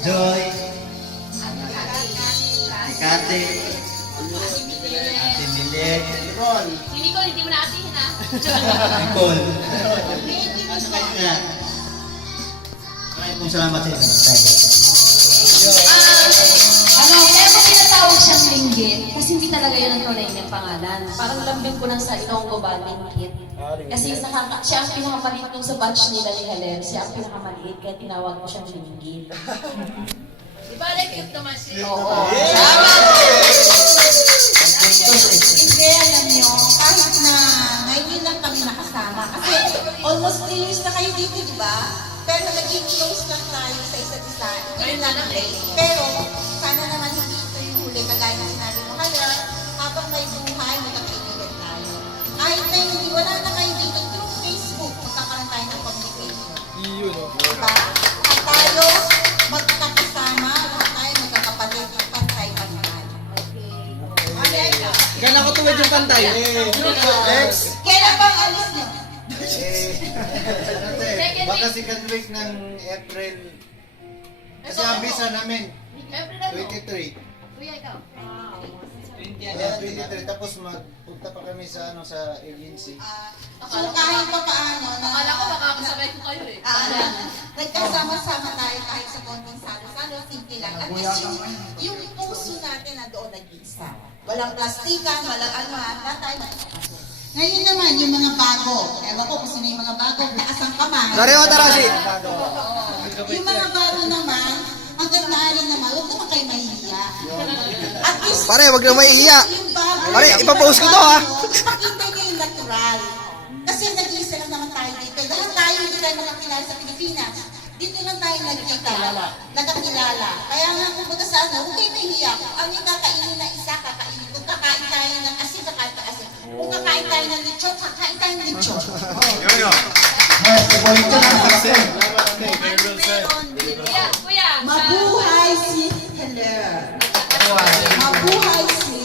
Joy, Kate, Ate Milet, Si Nicole, hindi mo na atihin ha. Nicole. Ano kayo nga? Maraming pong salamat sa inyo. Kaya ko tinatawag siyang linggit kasi hindi talaga yun ang tunay niyang pangalan. Parang lambing ko ng sa Ilonggo ba, linggit. Kasi siya ang pinakamaliit nung sa batch nila ni Helen. Siya ang pinakamaliit kaya tinawag ko siyang linggit. Di ba, like, cute naman siya. Oo. Hindi, alam nyo, kahit na ngayon lang kami nakasama. Kasi almost 3 years na kayo dito, di ba? Pero naging close lang tayo sa isa't isa. Ngayon lang late. Pero sana naman hindi ito yung huli. Kagaya na sinabi mo, kaya habang may buhay, magkakaibigan tayo. Kahit na hindi, wala na kayo dito through Facebook, magkakaroon tayo ng communication. Diba? At tayo, magkakasama, lahat tayo magkakapatid, pantay-pantay. Kailan ko tuwid yung pantay? Next! Kailan bang alis nyo? Baka second week ng April. Kasi ang visa namin, Every na 23. Kuya, ikaw. 23. Tapos magpunta pa kami sa agency. So kahit pa paano na Akala ko makakasabay ko kayo eh. nagkasama-sama tayo kahit sa konting salo-salo, simple lang. At least yung puso natin na doon nag-isa. Walang plastikan, walang ano, lahat tayo magkakaso. Ngayon naman, yung mga bago. Ewan ko kung sino yung mga bago, taas ang kamay. Dario Tarashi! Yung mga bago naman, hanggang maaari naman, huwag naman kayo mahihiya. At least, Pare, huwag na maiiya. yung bago, Pare, ipapost ko to, ha? Pakita niyo yung natural. Kasi nag-iisa lang naman tayo dito. Lahat tayo hindi tayo nakakilala sa Pilipinas. Dito lang tayo nagkakilala. Kaya nga kumbaga sana, huwag kayo mahihiya. Ang yung kakainin na isa, kakainin. Kung kakain tayo ng asin, kakain tayo asin. Kung kakain tayo ng lechon, kakain tayo ng lechon. Kuya, Mabuhay si Heller. Mabuhay si